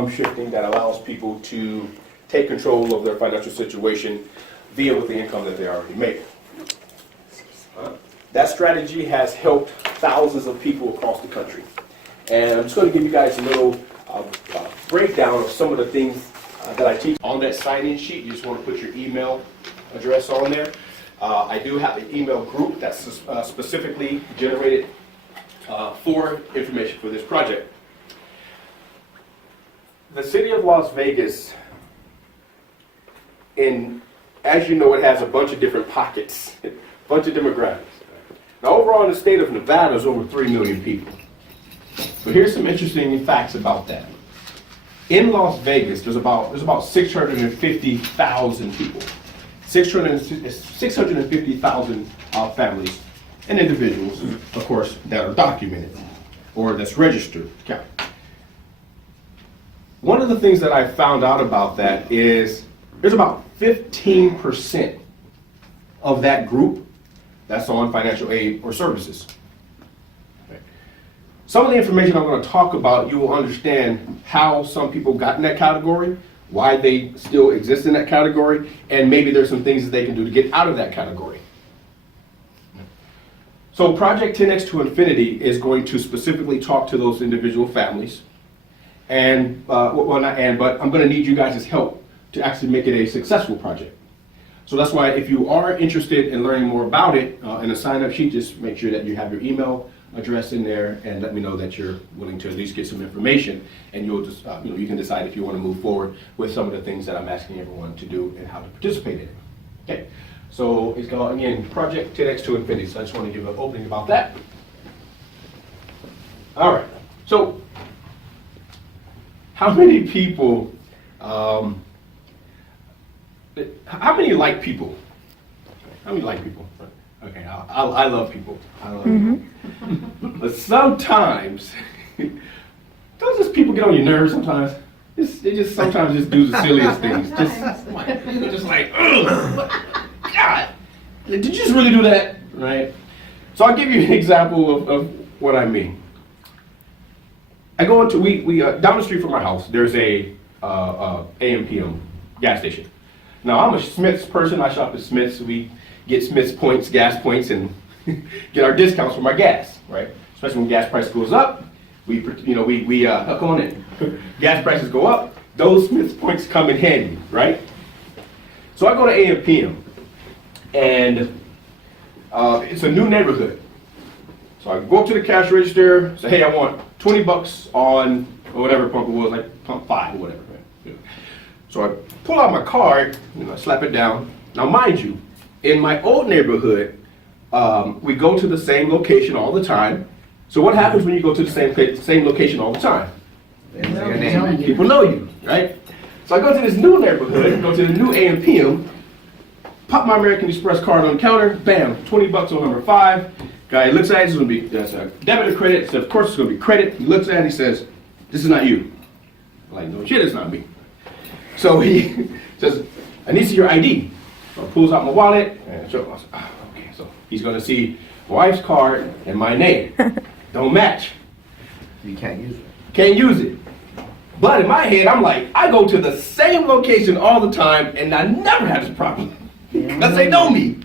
income shifting that allows people to take control of their financial situation via with the income that they already make. That strategy has helped thousands of people across the country. And I'm just going to give you guys a little breakdown of some of the things that I teach. On that sign-in sheet, you just want to put your email address on there. I do have an email group that's specifically generated for information for this project. The city of Las Vegas, as you know, it has a bunch of different pockets, a bunch of demographics. Now, overall in the state of Nevada, there's over 3 million people. But here's some interesting facts about that. In Las Vegas, there's about 650,000 people. 650,000 families and individuals, of course, that are documented or that's registered. Okay. One of the things that I found out about that is there's about 15% of that group that's on financial aid or services. Okay. Some of the information I'm going to talk about, you will understand how some people got in that category, why they still exist in that category, and maybe there's some things that they can do to get out of that category. So Project 10X to Infinity is going to specifically talk to those individual families, and but I'm going to need you guys' help to actually make it a successful project. So that's why if you are interested in learning more about it, in a sign-up sheet, just make sure that you have your email address in there and let me know that you're willing to at least get some information, and you'll just you can decide if you want to move forward with some of the things that I'm asking everyone to do and how to participate in it. Okay, so it's called, again, Project 10X to Infinity. So I just want to give an opening about that. All right, so how many people, how many like people? How many like people? Okay, I love people. I love people. But sometimes, don't just people get on your nerves sometimes? They just sometimes just do the silliest things. Just like, ugh, God, did you just really do that? Right? So I'll give you an example of what I mean. I go into, down the street from my house, there's a AM/PM gas station. Now, I'm a Smith's person. I shop at Smith's. We get Smith's points, gas points, and get our discounts from our gas, right? Especially when gas price goes up, we come on in. Gas prices go up, those Smith's points come in handy, right? So I go to AM/PM, and it's a new neighborhood. So I go up to the cash register, say, hey, I want 20 bucks on or whatever pump it was, like pump 5 or whatever. Right? Yeah. So I pull out my card, I slap it down. Now, mind you, in my old neighborhood, we go to the same location all the time. So what happens when you go to the same location all the time? People know you, right? So I go to this new neighborhood, go to the new AM/PM, pop my American Express card on the counter, bam, 20 bucks on number 5. Guy looks at it, it's gonna be that's a debit or credit. So of course it's gonna be credit. He looks at it, he says, "This is not you." I'm like, no shit, it's not me. So he says, "I need to see your ID." So I pulls out my wallet and shows. I said, oh, okay. So he's gonna see my wife's card and my name. Don't match. You can't use it. Can't use it. But in my head, I'm like, I go to the same location all the time, and I never have this problem because they know me.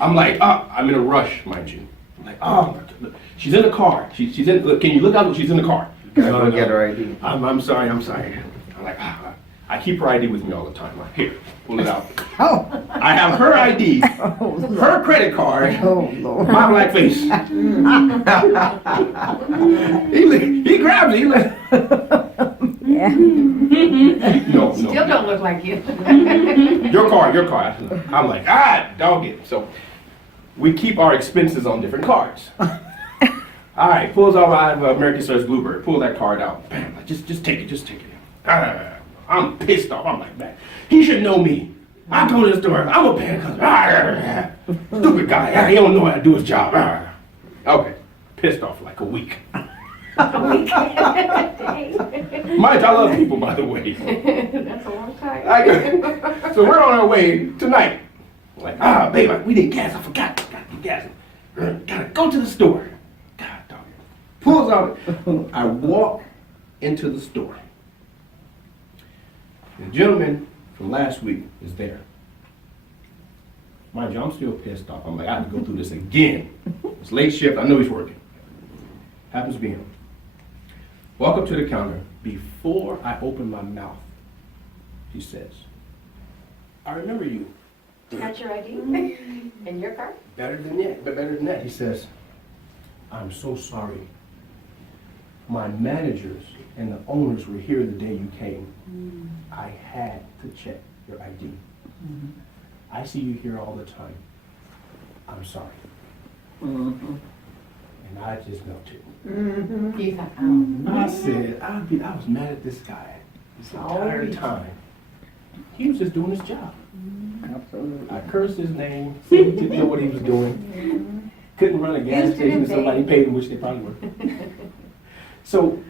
I'm like, I'm in a rush, mind you. I'm like, oh, look, she's in the car. She's in. Look, can you look out? She's in the car. You gotta get her ID. I'm sorry. I'm like, I keep her ID with me all the time. Like, here, pull it out. Oh. I have her ID, her credit card, Oh, Lord. my black face. he grabs it. He like, Yeah. no. Still don't look like you. Your car. I'm like, dog it. So we keep our expenses on different cards. All right, pulls out my American Express Bluebird. Pull that card out. Bam, like, just take it. I'm pissed off. I'm like, man, he should know me. I told this story. I'm a bad customer. Stupid guy. He don't know how to do his job. Okay, pissed off for like a week. Mind you, I love people, by the way. That's a long time. So we're on our way tonight. Like, babe, we need gas. I forgot. Gotta get gas. Gotta go to the store. God dog it. Pulls out. I walk into the store. The gentleman from last week is there. Mind you, I'm still pissed off. I'm like, I have to go through this again. It's late shift. I know he's working. Happens to be him. Walk up to the counter. Before I open my mouth, he says, I remember you. Got your ID in your car? Better than that. He says, I'm so sorry. My managers and the owners were here the day you came. I had to check your ID. I see you here all the time. I'm sorry. And I just melted. He's like, oh. I said, I was mad at this guy this entire time. He was just doing his job. Absolutely. I cursed his name, said he didn't know what he was doing. Couldn't run a gas station if somebody paid him, which they probably were. So,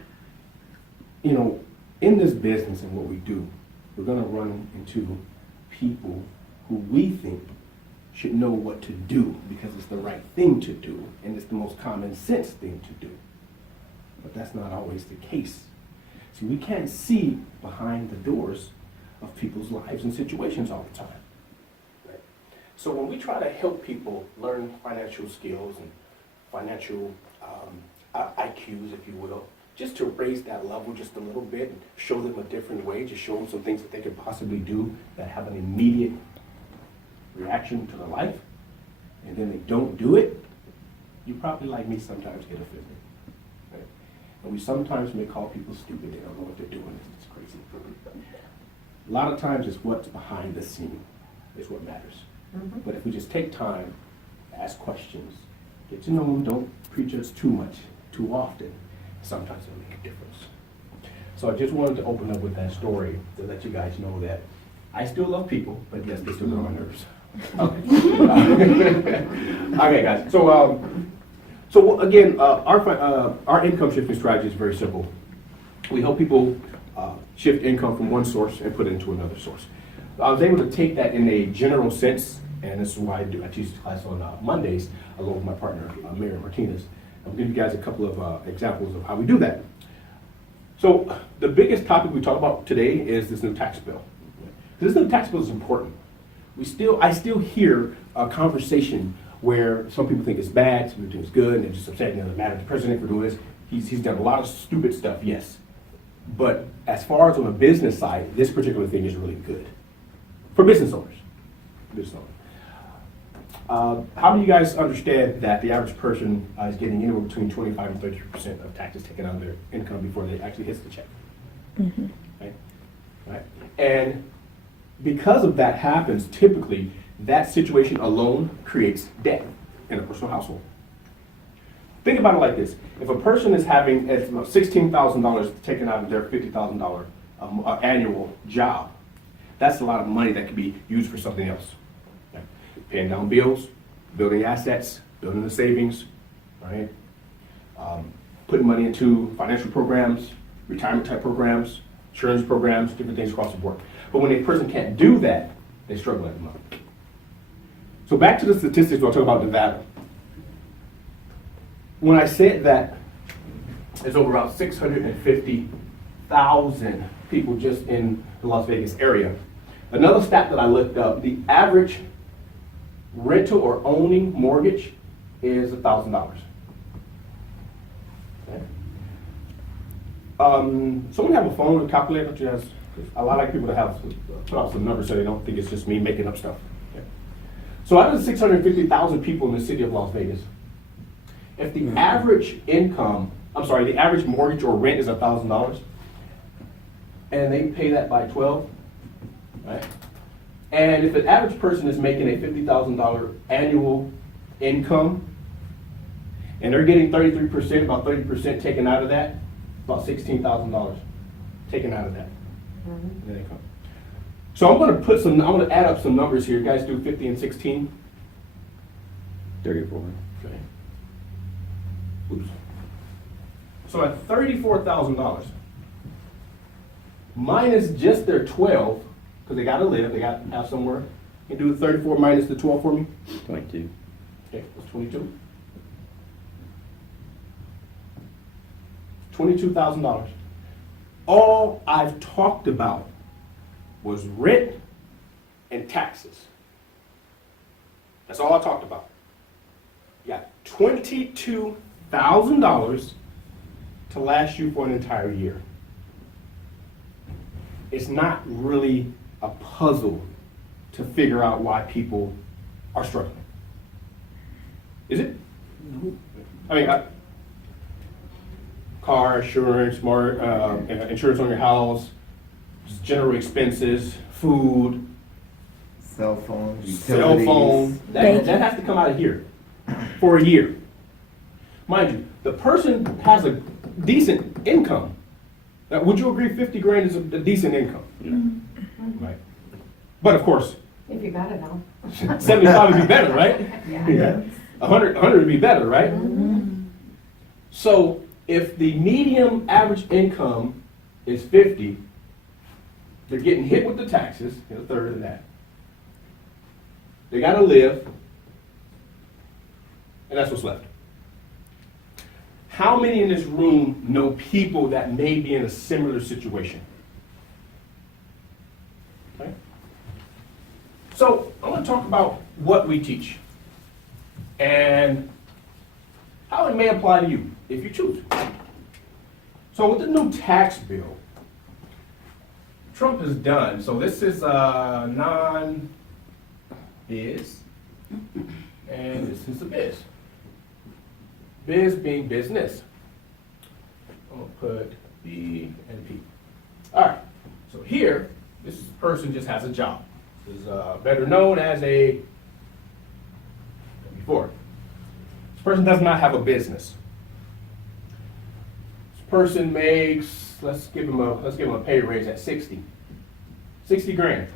you know, in this business and what we do, we're going to run into people who we think should know what to do because it's the right thing to do and it's the most common sense thing to do. But that's not always the case. See, we can't see behind the doors of people's lives and situations all the time. Right? So when we try to help people learn financial skills and financial IQs, if you will, just to raise that level just a little bit and show them a different way, just show them some things that they could possibly do that have an immediate reaction to their life, and then they don't do it, you probably, like me, sometimes get offended. Right? And we sometimes may call people stupid. They don't know what they're doing. It's crazy. A lot of times it's what's behind the scene is what matters. But if we just take time, ask questions, get to know them, don't prejudge too much, too often, sometimes it'll make a difference. So I just wanted to open up with that story to let you guys know that I still love people, but yes, they still get on my nerves. Okay. Okay, guys. So again, our income shifting strategy is very simple. We help people shift income from one source and put it into another source. I was able to take that in a general sense, and this is why I teach this class on Mondays along with my partner, Mary Martinez. I'll give you guys a couple of examples of how we do that. So the biggest topic we talk about today is this new tax bill. This new tax bill is important. I still hear a conversation where some people think it's bad, some people think it's good, and they're just upset and they're mad at the president for doing this. He's done a lot of stupid stuff, yes. But as far as on the business side, this particular thing is really good. For business owners. How many of you guys understand that the average person is getting anywhere between 25 and 30% of taxes taken out of their income before they actually hits the check? Right? And because of that happens, typically that situation alone creates debt in a personal household. Think about it like this. If a person is having $16,000 taken out of their $50,000 annual job, that's a lot of money that could be used for something else. Right? Paying down bills, building assets, building the savings, right? Putting money into financial programs, retirement type programs, insurance programs, different things across the board. But when a person can't do that, they struggle at the moment. So back to the statistics, we'll talk about Nevada. When I said that there's over about 650,000 people just in the Las Vegas area, another stat that I looked up, the average rental or owning mortgage is $1,000. Okay. Someone have a phone or calculator? Just, I like people to have put out some numbers so they don't think it's just me making up stuff. Okay. So out of the 650,000 people in the city of Las Vegas, if the average income, the average mortgage or rent is $1,000, and they pay that by 12, right? And if an average person is making a $50,000 annual income, and they're getting 33%, about 30% taken out of that, about $16,000 taken out of that income. So I'm going to add up some numbers here. You guys do 50 and 16? 34. Okay. Oops. So at $34,000, minus just their 12, because they got to live, they got to have somewhere. You do 34 minus the 12 for me? 22. Okay, what's 22? $22,000. All I've talked about was rent and taxes. That's all I talked about. You got $22,000 to last you for an entire year. It's not really a puzzle to figure out why people are struggling. Is it? I mean, car insurance, insurance on your house, general expenses, food, Cell phones, cell utilities. phone. That has to come out of here for a year. Mind you, the person has a decent income. Now, would you agree 50 grand is a decent income? Right. But of course, If you got it all. 75 would be better, right? Yeah. 100 would be better, right? So if the median average income is 50, they're getting hit with the taxes, a third of that. They gotta live, and that's what's left. How many in this room know people that may be in a similar situation? Okay. So I want to talk about what we teach and how it may apply to you if you choose. So with the new tax bill, Trump has done, so this is non-biz, and this is a biz. Biz being business. I'm gonna put B and P. All right, so here, this person just has a job. This is better known as a before. This person does not have a business. This person makes, let's give him a pay raise at 60. 60 grand.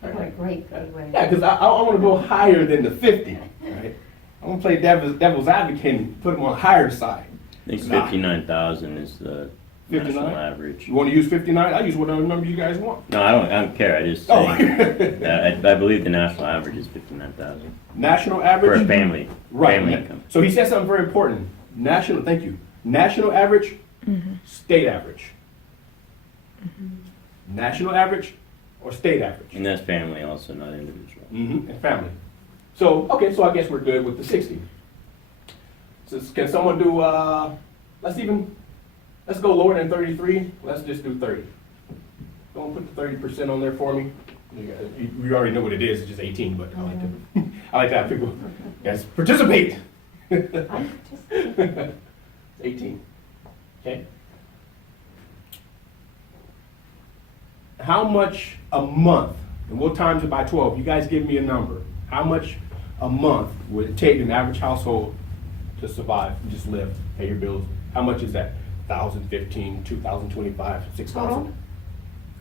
What a great pay raise. Yeah, because I want to go higher than the 50, right? I want to play devil's advocate and put them on the higher side. I think 59,000 is the 59? national average. You want to use 59? I use whatever number you guys want. No, I don't care. I just Oh. saying that I believe the national average is 59,000 National for a average? family. Right. Family income. So he said something very important. National, thank you. National average, state average. National average or state average? And that's family also, not individual. And family. So, okay, so I guess we're good with the 60. So can someone do, let's go lower than 33. Let's just do 30. Go and put the 30% on there for me. You already know what it is, it's just 18, but I like to, I like to have people, guys, participate. I'm just- 18, okay? How much a month, and we'll times it by 12, you guys give me a number. How much a month would it take an average household to survive, just live, pay your bills? How much is that? 1,000, 15, 2,025, 6,000? Total?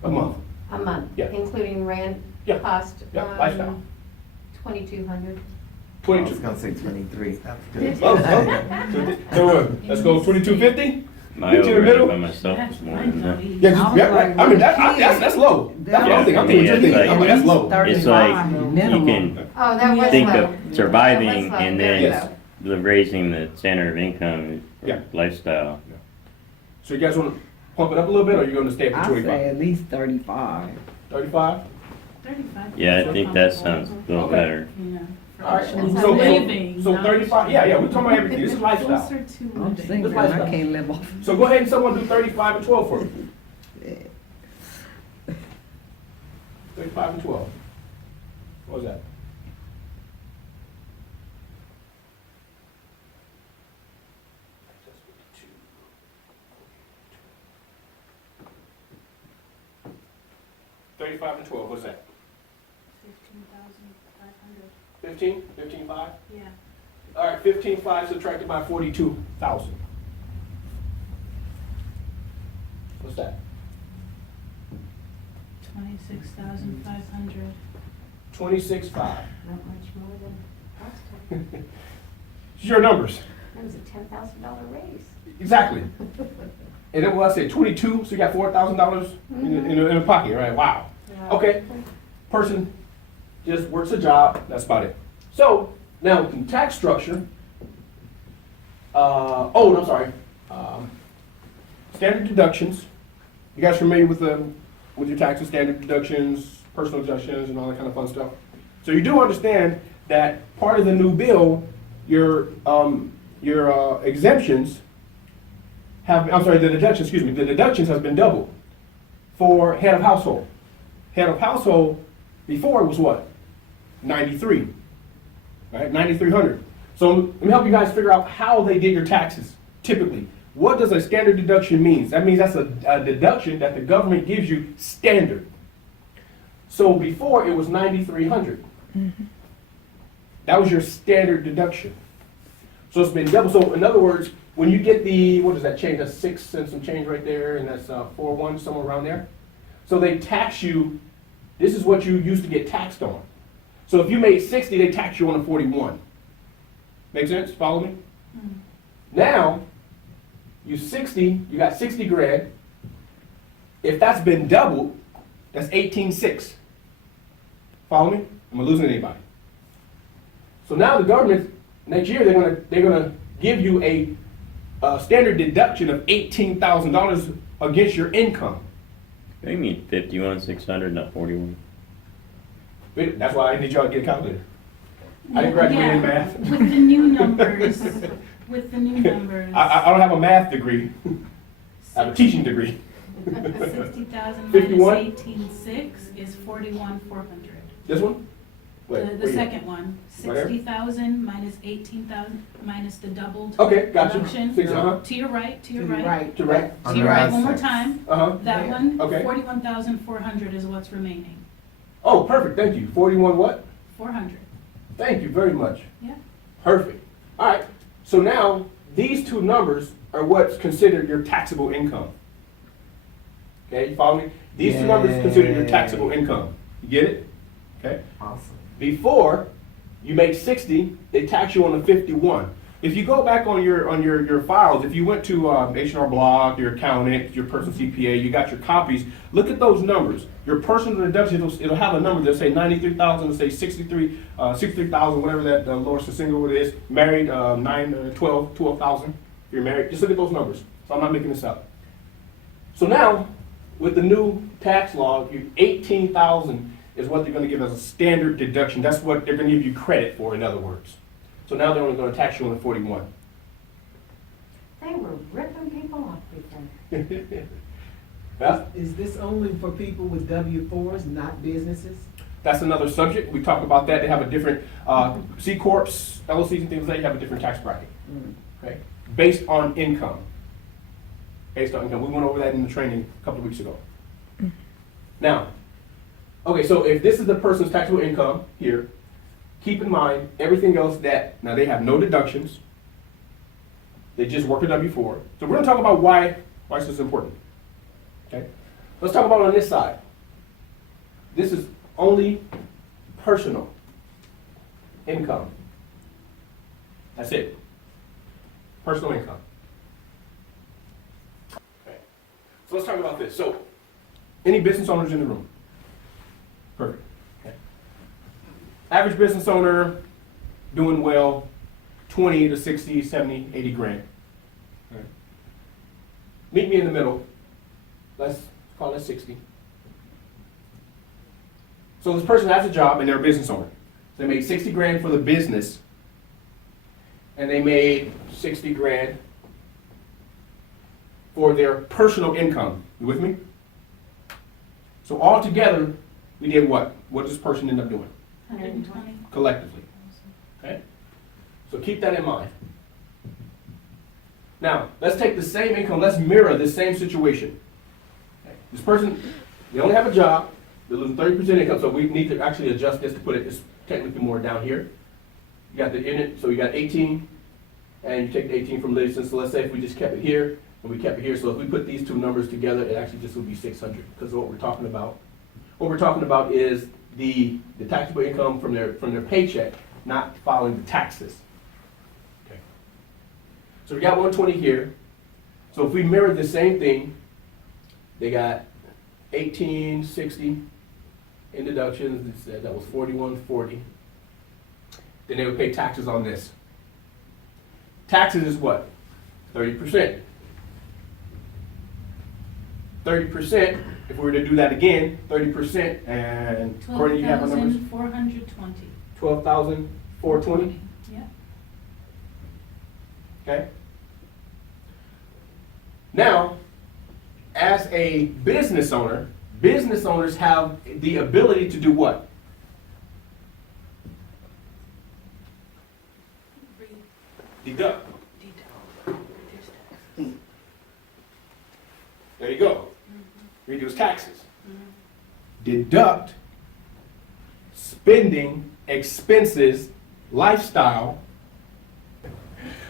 A month, A month, Yeah. including rent, Yeah. cost. Yeah, lifestyle. 2,200. I was 22. gonna say 23. That's good. Oh, so let's go 2250? I Meet you in the middle? overrated by myself this morning. huh? Yeah, right. I mean, that's low. That's what I'm thinking. I'm thinking what you're thinking. I'm like, that's low. It's like you can Oh, that was think low. of surviving That was low, and very then Yes. raising the standard of income or Yeah. lifestyle. So you guys want to pump it up a little bit, or are you going to stay at I the say 25? at least 35. 35? 35. Yeah, I think that sounds a little Okay. better. Yeah. All right. It's So living, not- 35, yeah, we're talking about everything. This is lifestyle. Closer to I'm living. single, That's I lifestyle. can't live off. So go ahead and someone do 35 and 12 for me. 35 and 12. What was that? $35 and 12, what's that? 15,500. 15? 15.5? Yeah. All right, 15.5 subtracted by 42,000. What's that? 26,500. 26.5. Not much more than last time. It's your numbers. That was a $10,000 raise. Exactly. And then what I said, 22, so you got $4,000 in a pocket, right? Wow. Yeah. Okay. Person just works a job, that's about it. So, now in tax structure, standard deductions. You guys familiar with the with your taxes, standard deductions, personal deductions, and all that kind of fun stuff. So you do understand that part of the new bill, your exemptions have, I'm sorry, the deductions, excuse me, the deductions has been doubled for head of household. Head of household before was what? 93, right? 9,300. So let me help you guys figure out how they did your taxes typically. What does a standard deduction mean? That means that's a deduction that the government gives you standard. So before it was 9,300. That was your standard deduction. So it's been double. So in other words, when you get the, what does that change? That's 6 and some change right there, and that's 4.1 somewhere around there. So they tax you. This is what you used to get taxed on. So if you made 60, they tax you on a 41. Make sense? Follow me? Now, you 60, you got 60 grand. If that's been doubled, that's 18.6. Follow me? Am I losing anybody? So now the government, next year, they're gonna give you a standard deduction of $18,000 against your income. What do you mean 51,600, not 41? That's why I need y'all to get a calculator. I didn't graduate in math. With the new numbers, with the new numbers. I don't have a math degree. I have a teaching degree. 60,000 51? minus 18.6 is 41,400. This one? Wait, The wait. second one, Right here? 60,000 minus 18,000 minus the doubled Okay, got you. deduction. 60, uh-huh. To your right, to your To the right. right. To right. To your right, one more Under time. Uh-huh. That Yeah. one, Okay. 41,400 is what's remaining. Oh, perfect, thank you. 41 what? 400, Thank you very much. yeah. Perfect. All right, so now these two numbers are what's considered your taxable income. Okay, you follow me? These two numbers are considered your taxable income. You get it? Okay. Awesome. Before you make 60, they tax you on the 51. If you go back on your files, if you went to H&R Block, your accountant, your personal CPA, you got your copies, look at those numbers. Your personal deduction, it'll have a number that'll say 93,000, it'll say 63,000, whatever that lowest single it is. Married, 12,000. If you're married, just look at those numbers. So I'm not making this up. So now, with the new tax law, 18,000 is what they're going to give as a standard deduction. That's what they're going to give you credit for, in other words. So now they're only going to tax you on the 41. They were ripping people off before. Beth? Is this only for people with W-4s, not businesses? That's another subject. We talk about that. They have a different, C Corps, LLCs and things like that, you have a different tax bracket. Okay? Based on income. Based on income. We went over that in the training a couple of weeks ago. Now, okay, so if this is the person's taxable income here, keep in mind everything else that, now they have no deductions. They just work a W-4. So we're going to talk about why this is important. Okay? Let's talk about on this side. This is only personal income. That's it. Personal income. Okay. So let's talk about this. So, any business owners in the room? Perfect. Okay. Average business owner, doing well, 20 to 60, 70, 80 grand. Okay. Meet me in the middle. Let's call it 60. So this person has a job and they're a business owner. So they made 60 grand for the business and they made 60 grand for their personal income. You with me? So all together, we did what? What does this person end up doing 120. collectively? Okay? So keep that in mind. Now, let's take the same income, let's mirror this same situation. Okay. This person, they only have a job, they're losing 30% income, so we need to actually adjust this to put it, it's technically more down here. You got the in it, so you got 18, and you take the 18 from Livingston, so let's say if we just kept it here, and we kept it here, so if we put these two numbers together, it actually just would be 600, because of what we're talking about. What we're talking about is the taxable income from their paycheck, not filing the taxes. Okay. So we got 120 here. So if we mirror the same thing, they got 1860 in deductions. That was 4140. Then they would pay taxes on this. Taxes is what? 30%. 30% if we were to do that again, 30%, and Courtney, you have my numbers? 12,420. 12,420, Yeah. okay? Now, as a business owner, business owners have the ability to do what? Deduct. There you go. Reduce taxes. Deduct spending, expenses, lifestyle.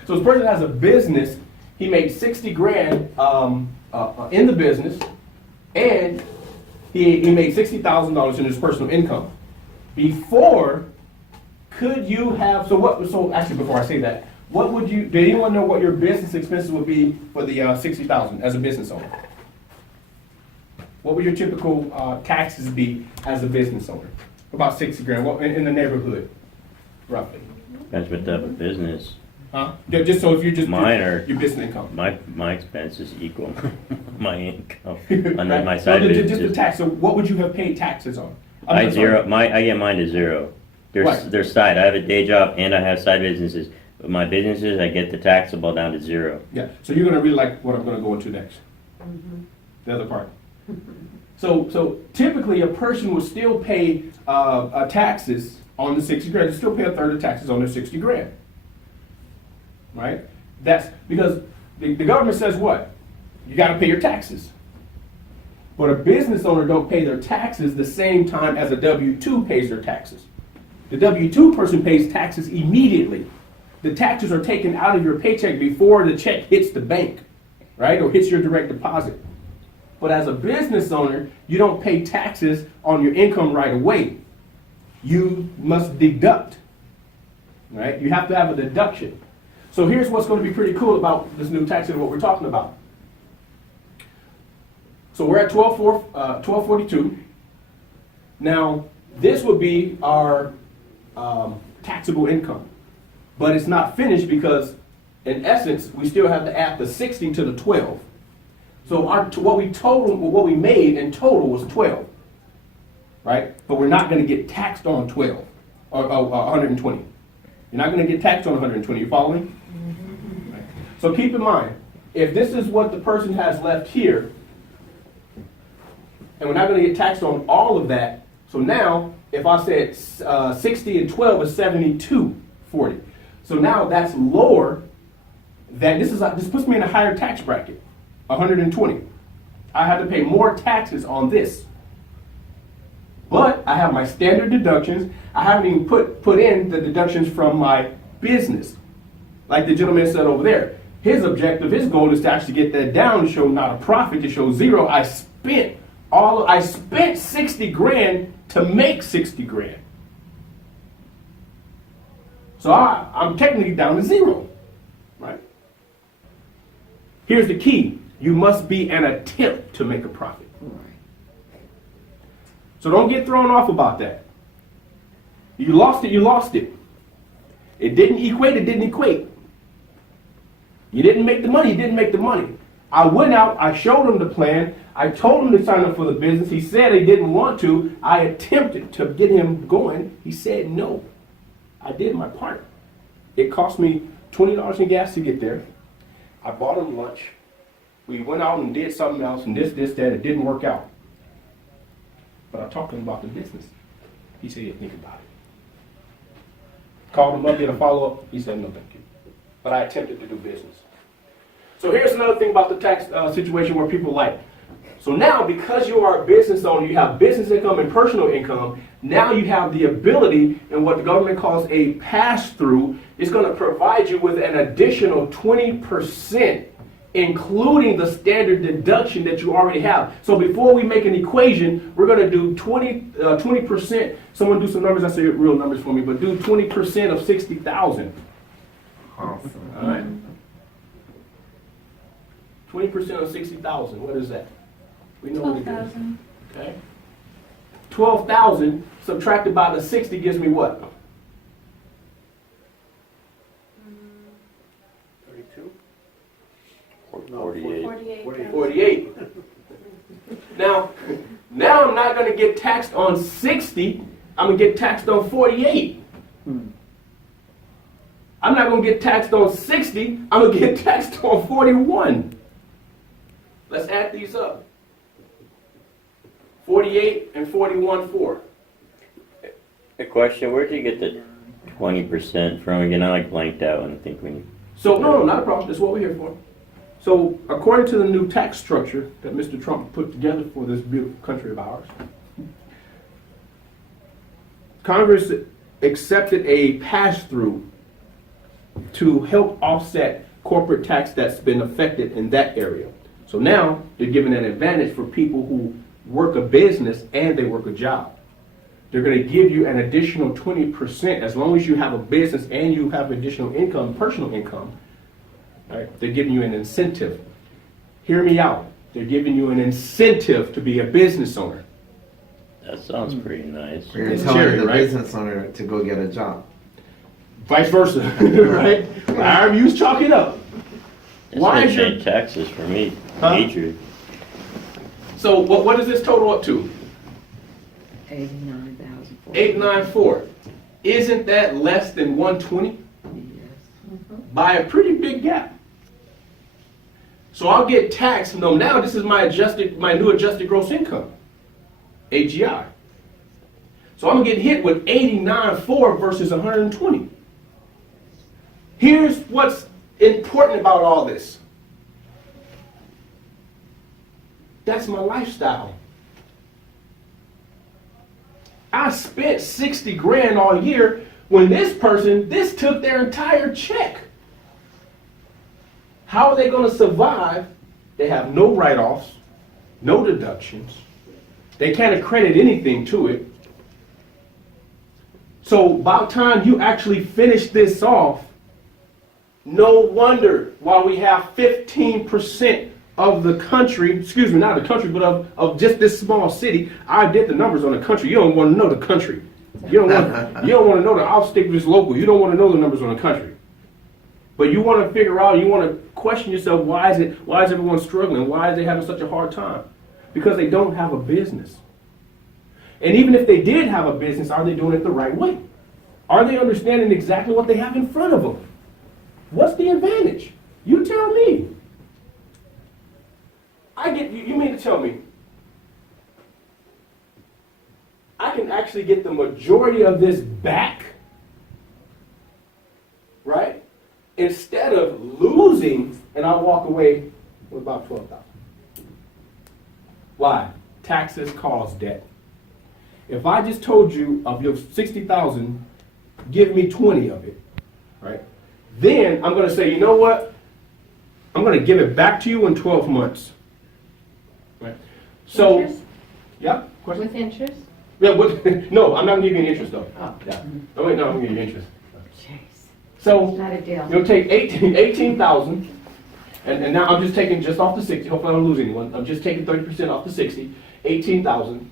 So this person has a business, he made 60 grand in the business, and he made $60,000 in his personal income. Before, could you have, so actually before I say that, what would you, did anyone know what your business expenses would be for the 60,000 as a business owner? What would your typical taxes be as a business owner? About 60 grand, what, in the neighborhood, roughly? Depends what type of business. Huh? Yeah, just so if you just, Mine are- your business income. My expenses equal my income. Right? Under my So side just the business. tax, so what would you have paid taxes on? I I'm sorry. I get mine to zero. Right. There's side, I have a day job and I have side businesses. With my businesses, I get the taxable down to zero. Yeah, so you're gonna really like what I'm gonna go into next. The other part. So typically, a person will still pay taxes on the 60 grand, they still pay a third of taxes on their 60 grand. Right? That's because the government says what? You gotta pay your taxes. But a business owner don't pay their taxes the same time as a W-2 pays their taxes. The W-2 person pays taxes immediately. The taxes are taken out of your paycheck before the check hits the bank, right? Or hits your direct deposit. But as a business owner, you don't pay taxes on your income right away. You must deduct, right? You have to have a deduction. So here's what's going to be pretty cool about this new tax and what we're talking about. So we're at 1242. Now, this would be our taxable income. But it's not finished because, in essence, we still have to add the 60 to the 12. So what we made in total was 12, right? But we're not going to get taxed on 12 or 120. You're not going to get taxed on 120. You following? Right. So keep in mind, if this is what the person has left here, and we're not going to get taxed on all of that. So now, if I said 60 and 12 is 72.40. So now that's lower than, this puts me in a higher tax bracket, 120. I have to pay more taxes on this. But I have my standard deductions. I haven't even put in the deductions from my business. Like the gentleman said over there, his objective, his goal is to actually get that down to show not a profit, to show zero. I spent 60 grand to make 60 grand. So I'm technically down to zero, right? Here's the key. You must be an attempt to make a profit. So don't get thrown off about that. You lost it, you lost it. It didn't equate. You didn't make the money, you didn't make the money. I went out, I showed him the plan, I told him to sign up for the business. He said he didn't want to. I attempted to get him going. He said no. I did my part. It cost me $20 in gas to get there. I bought him lunch. We went out and did something else and this, that. It didn't work out. But I talked to him about the business. He said he'd think about it. Called him up, did a follow-up. He said no, thank you. But I attempted to do business. So here's another thing about the tax situation where people like. So now, because you are a business owner, you have business income and personal income, now you have the ability, and what the government calls a pass-through, is going to provide you with an additional 20%, including the standard deduction that you already have. So before we make an equation, we're going to do 20%. Someone do some numbers, I say real numbers for me, but do 20% of 60,000. Awesome. All right. 20% of 60,000, what is that? We know what it is. 12,000. Okay. 12,000 subtracted by the 60 gives me what? 32? 48. 48. 48. Now I'm not gonna get taxed on 60, I'm gonna get taxed on 48. I'm not gonna get taxed on 60, I'm gonna get taxed on 41. Let's add these up. 48 and 41, 4. A question, where'd you get the 20% from? Again, I like blanked out and I think we need. So, no, not a problem. That's what we're here for. So, according to the new tax structure that Mr. Trump put together for this beautiful country of ours, Congress accepted a pass-through to help offset corporate tax that's been affected in that area. So now they're giving an advantage for people who work a business and they work a job. They're going to give you an additional 20% as long as you have a business and you have additional income, personal income. Right? They're giving you an incentive. Hear me out. They're giving you an incentive to be a business owner. That sounds pretty nice. You're It's telling charity, the right? business owner to go get a job. Vice versa, right? However you chalk it up. It's Why gonna is your- change taxes for me, Huh? major. So what does this total up to? 89,000. 894. Isn't that less than 120? By a pretty big gap. So I'll get taxed. No, now this is my new adjusted gross income, AGI. So I'm gonna get hit with 89.4 versus 120. Here's what's important about all this. That's my lifestyle. I spent 60 grand all year when this took their entire check. How are they going to survive? They have no write-offs, no deductions. They can't accredit anything to it. So by the time you actually finish this off, no wonder why we have 15% of the country, excuse me, not the country, but of just this small city. I did the numbers on the country. You don't want to know the country. You don't want to know I'll stick with this local. You don't want to know the numbers on the country. But you want to figure out, you want to question yourself, why is everyone struggling? Why are they having such a hard time? Because they don't have a business. And even if they did have a business, are they doing it the right way? Are they understanding exactly what they have in front of them? What's the advantage? You tell me. You mean to tell me I can actually get the majority of this back, right? Instead of losing, and I'll walk away with about 12,000. Why? Taxes cause debt. If I just told you of your 60,000, give me 20 of it, right? Then I'm going to say, you know what? I'm going to give it back to you in 12 months. Right? So, Interest? yeah, question? With interest? Yeah, no, I'm not going to give you any interest though. Oh. Yeah. No, wait, no, I'm going to give you interest. Jeez. So, Not a deal. you'll take 18,000, and now I'm just taking just off the 60. Hopefully I don't lose anyone. I'm just taking 30% off the 60. 18,000.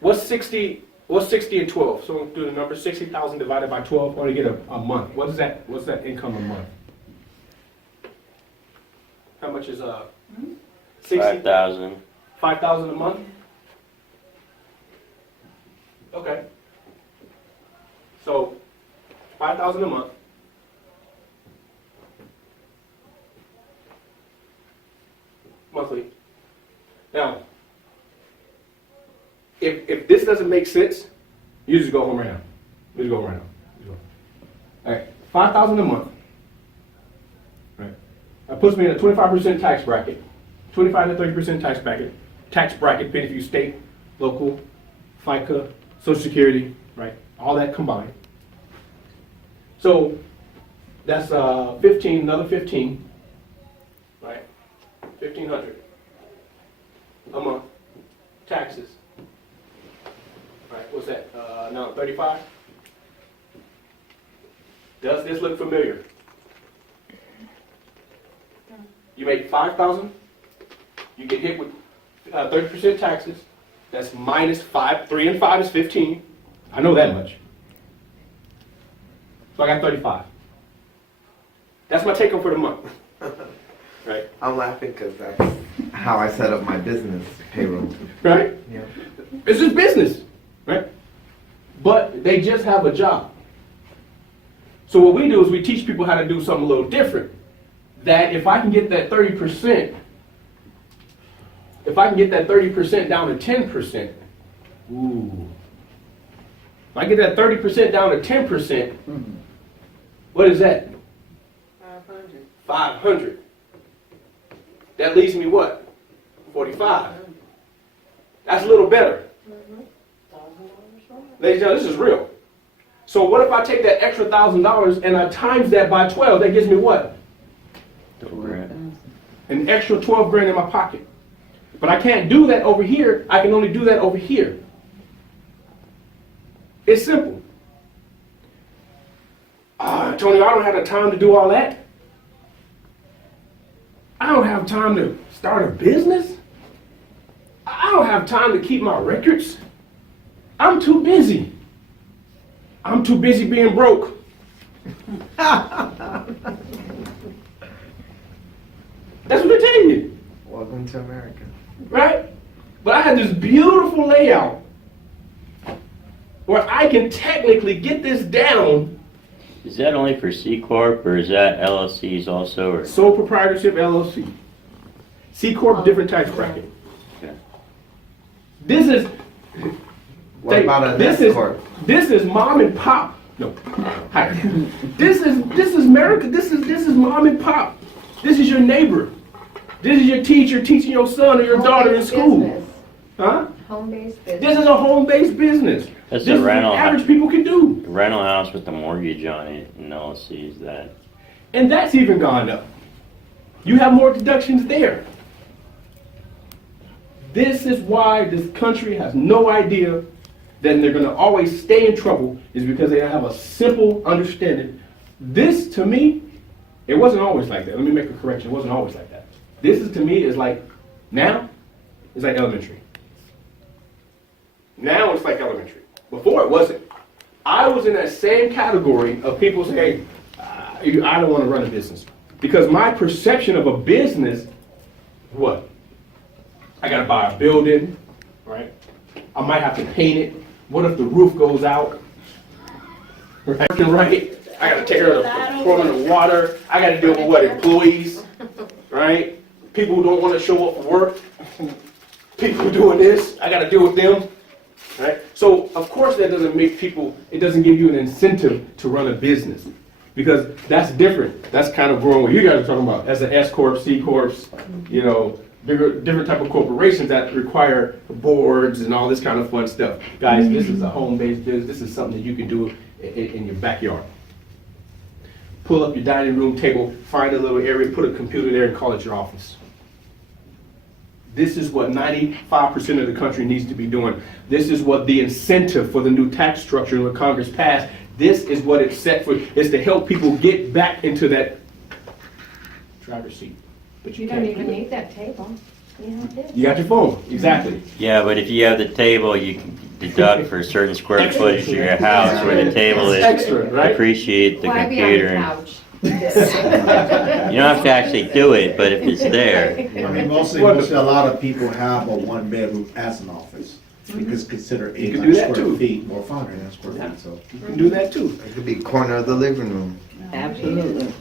What's 60 and 12? So we'll do the number 60,000 divided by 12. I want to get a month. What's that income a month? How much is 60? 5,000. 5,000 a month? Okay. So 5,000 a month. Monthly. Now, if this doesn't make sense, you just go home right now. You just go home right now. Just go. All right, 5,000 a month. Right. That puts me in a 25% tax bracket. 25 to 30% tax bracket. Tax bracket, depending if you state, local, FICA, Social Security, right? All that combined. So that's 15, another 15, right? 1,500 a month. Taxes. Right, what's that? Now 35. Does this look familiar? You make 5,000. You get hit with 30% taxes. That's minus 5. 3 and 5 is 15. I know that much. So I got 35. That's my take home for the month. right? I'm laughing because that's how I set up my business payroll. Right? Yeah. It's just business, right? But they just have a job. So what we do is we teach people how to do something a little different. That if I can get that 30%, if I can get that 30% down to 10%, ooh. If I get that 30% down to 10%, what is that? 500. 500. That leaves me what? 45. That's a little better. Ladies and gentlemen, this is real. So what if I take that extra $1,000 and I times that by 12? That gives me what? An extra 12 grand in my pocket. But I can't do that over here. I can only do that over here. It's simple. Tony, I don't have the time to do all that. I don't have time to start a business. I don't have time to keep my records. I'm too busy. I'm too busy being broke. That's what they tell you, Welcome to America. right? But I had this beautiful layout where I can technically get this down. Is that only for C Corp or is that LLCs also? Or? Sole proprietorship LLC. C Corp, different tax bracket. Okay. This is What about an this S is corp? this is mom and pop. No, hi. This is America. This is mom and pop. This is your neighbor. This is your teacher teaching your son or your daughter in school. Huh? Home-based This business. is a home-based business. That's This a is what rental average house. people can do. Rental house with the mortgage on it and LLCs that. And that's even gone up. You have more deductions there. This is why this country has no idea that they're going to always stay in trouble, is because they don't have a simple understanding. This, to me, it wasn't always like that. Let me make a correction. It wasn't always like that. This is, to me, is like, now, it's like elementary. Now it's like elementary. Before it wasn't. I was in that same category of people saying, I don't want to run a business. Because my perception of a business, what? I got to buy a building, right? I might have to paint it. What if the roof goes out? Right? I got to take care of the pouring of the water. I got to deal with what? Employees, right? People who don't want to show up for work. People doing this, I got to deal with them. Right? So, of course, that doesn't make people, it doesn't give you an incentive to run a business. Because that's different. That's kind of growing what you guys are talking about. As an S Corp, C Corps, you know, bigger, different type of corporations that require boards and all this kind of fun stuff. Guys, this is a home-based business. This is something that you can do in your backyard. Pull up your dining room table, find a little area, put a computer there, and call it your office. This is what 95% of the country needs to be doing. This is what the incentive for the new tax structure and what Congress passed, this is what it's set for. It's to help people get back into that driver's seat. But You don't even need that table. You have this. You got your phone, exactly. Yeah, but if you have the table, you can deduct for a certain square footage of your house where the table is, Extra, right? appreciate the Why be on the computer. couch? You don't have to actually do it, but if it's there, I mean, mostly a lot of people have a one bedroom as an office. Because consider You can do 800 that square too. feet or 500 square feet, so. You can do that too. It could be corner of the living room. Absolutely.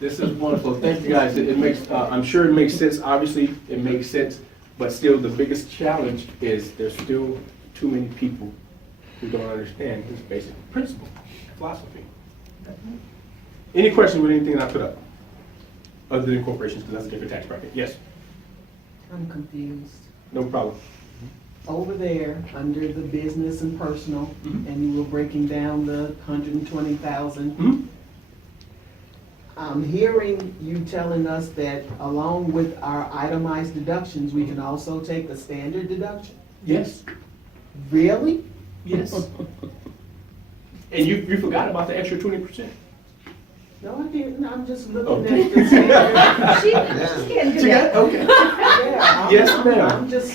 This is wonderful. Thank you guys. It makes, I'm sure it makes sense. Obviously, it makes sense. But still, the biggest challenge is there's still too many people who don't understand this basic principle, philosophy. Any questions with anything that I put up? Other than corporations, because that's a different tax bracket. Yes, I'm confused. no problem. Over there, under the business and personal, Mhm. and you were breaking down the 120,000. Mhm. I'm hearing you telling us that along with our itemized deductions, we can also take a standard deduction? Yes, Really? yes. And you forgot about the extra 20%. No, I didn't. I'm just looking Okay. at the standard. She can't do You got- that. Okay. Yeah, Yes, ma'am. I'm just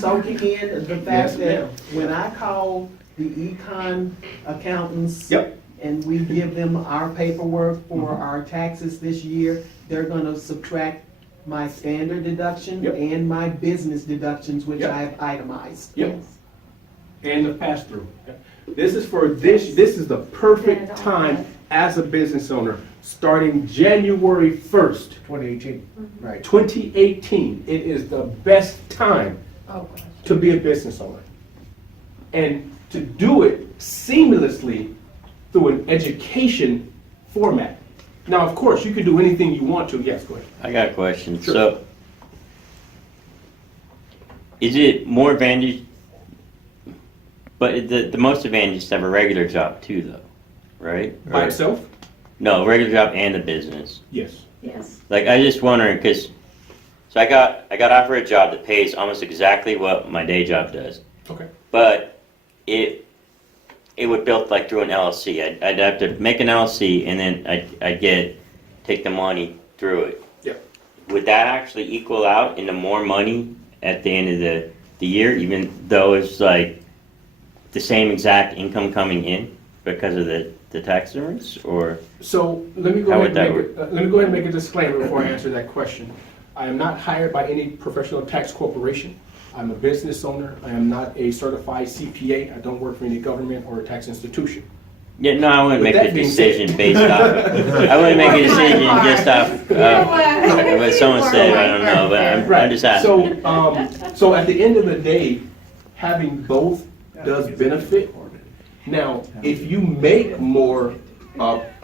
soaking in the Yes, fact that ma'am. when I call the econ accountants. Yep. and we give them our paperwork for our taxes this year, they're gonna subtract my standard deduction Yep. and my business deductions, which Yep. I've itemized. Yep. And the pass-through. This is for this is the perfect time as a business owner, starting January 1st, 2018, right. 2018. It is the best time Oh, gosh. to be a business owner. And to do it seamlessly through an education format. Now, of course, you can do anything you want to. Yes, go ahead. I got a question. Sure. So, is it more advantage? But the most advantage is to have a regular job too, though, right? By Or- itself? No, regular job and a business. Yes. Yes. Like I just wondering, because so I got offered a job that pays almost exactly what my day job does, Okay. but it would built like through an LLC. I'd have to make an LLC and then I'd take the money through it. Yeah. Would that actually equal out into more money at the end of the year, even though it's like the same exact income coming in because of the tax difference, or? So let me go How ahead would and let me go ahead and make a disclaimer before I answer that question. I am not hired by any professional tax corporation. I'm a business owner. I am not a certified CPA. I don't work for any government or a tax institution. Yeah, no, I wouldn't With make that the being decision said- based off. I wouldn't make a decision just off what someone said. I don't know, but I'm just asking. So at the end of the day, having both does benefit. Now, if you make more,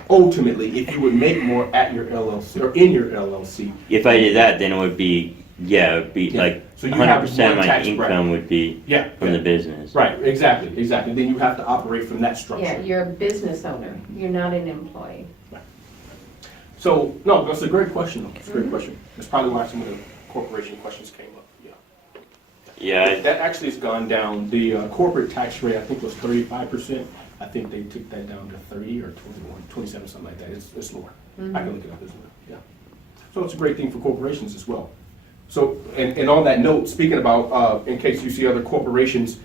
ultimately, if you would make more at your LLC or in your LLC, If I did that, then it would be like So you have 100% of one my tax income bracket. would be yeah, from the business. right, exactly. Then you have to operate from that structure. Yeah, you're a business owner. You're not an employee. So, no, that's a great question, though. It's a great question. That's probably why some of the corporation questions came up, yeah. Yeah, That actually has gone down. The corporate tax rate, I think, was 35%. I think they took that down to 30 or 21, 27, something like that. It's lower. I can look it up as well, yeah. So it's a great thing for corporations as well. So, and on that note, speaking about, in case you see other corporations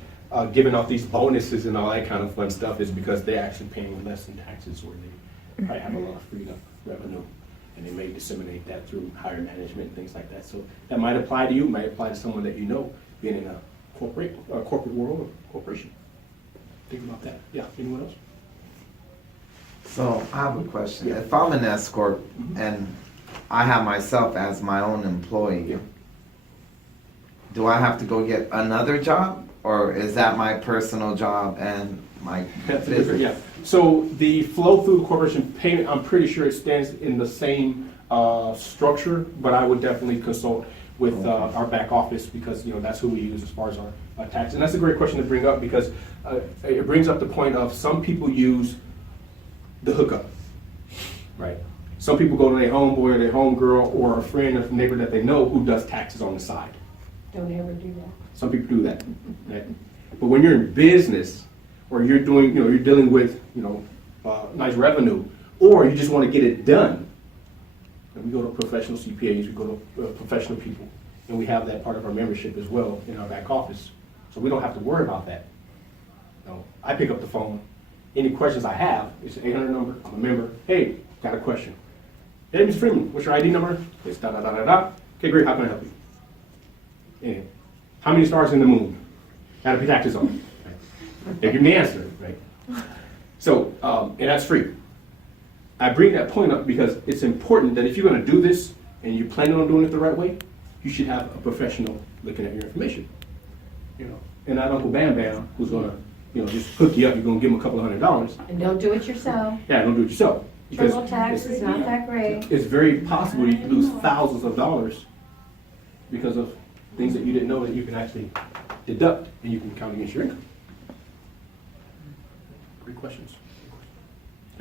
giving out these bonuses and all that kind of fun stuff, is because they're actually paying less in taxes, or they probably have a lot of freed up revenue, and they may disseminate that through higher management and things like that. So that might apply to you, might apply to someone that you know, being in a corporate world or corporation. Think about that. Yeah, anyone else? So I have a question. If I'm an S corp and I have myself as my own employee, Yeah. do I have to go get another job, or is that my personal job and my That's a different, business? yeah. So the flow through the corporation payment, I'm pretty sure it stands in the same structure, but I would definitely consult with our back office, because, you know, that's who we use as far as our tax. And that's a great question to bring up, because it brings up the point of some people use the hookup, right? Some people go to their homeboy or their homegirl or a friend or neighbor that they know who does taxes on the side. Don't ever do that. Some people do that. Right? But when you're in business, or you're doing, you know, you're dealing with, you know, nice revenue, or you just want to get it done, and we go to professional CPAs, we go to professional people, and we have that part of our membership as well in our back office. So we don't have to worry about that. You know, I pick up the phone. Any questions I have, it's an 800 number. I'm a member. Hey, got a question. Hey, Mr. Freeman, what's your ID number? It's da da da da da. Okay, great. How can I help you? And how many stars in the moon? Gotta pay taxes on. Right? They give me the answer, right? So, and that's free. I bring that point up because it's important that if you're gonna do this and you're planning on doing it the right way, you should have a professional looking at your information. You know, and not Uncle Bam Bam who's gonna, you know, just hook you up. You're gonna give him a couple of $100. And don't do it yourself. Yeah, don't do it yourself. Because Triple tax is not that great. it's very possible you could lose thousands of dollars because of things that you didn't know that you can actually deduct and you can count against your income. Great questions.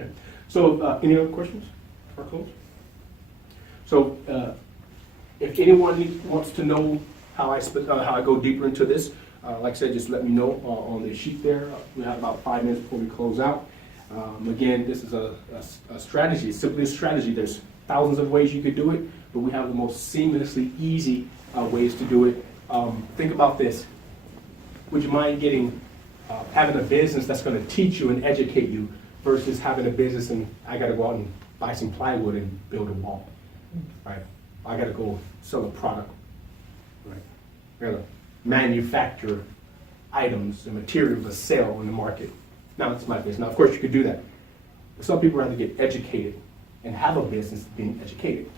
Okay. So, any other questions for our close? So, if anyone wants to know how I go deeper into this, like I said, just let me know on the sheet there. We have about 5 minutes before we close out. Again, this is a strategy. It's simply a strategy. There's thousands of ways you could do it, but we have the most seamlessly easy ways to do it. Think about this. Would you mind having a business that's going to teach you and educate you versus having a business and I gotta go out and buy some plywood and build a wall, right? I gotta go sell a product, right? I gotta manufacture items and materials to sell in the market. Now, it's my business. Now, of course, you could do that. But some people rather get educated and have a business than being educated.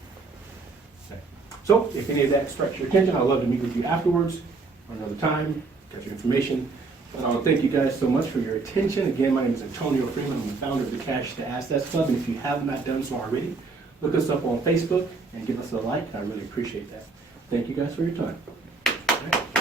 Okay. So, if any of that strikes your attention, I'd love to meet with you afterwards or another time, get your information. But I want to thank you guys so much for your attention. Again, my name is Antonio Freeman. I'm the founder of the Cash to Assets Club. And if you have not done so already, look us up on Facebook and give us a like. I really appreciate that. Thank you guys for your time. All right.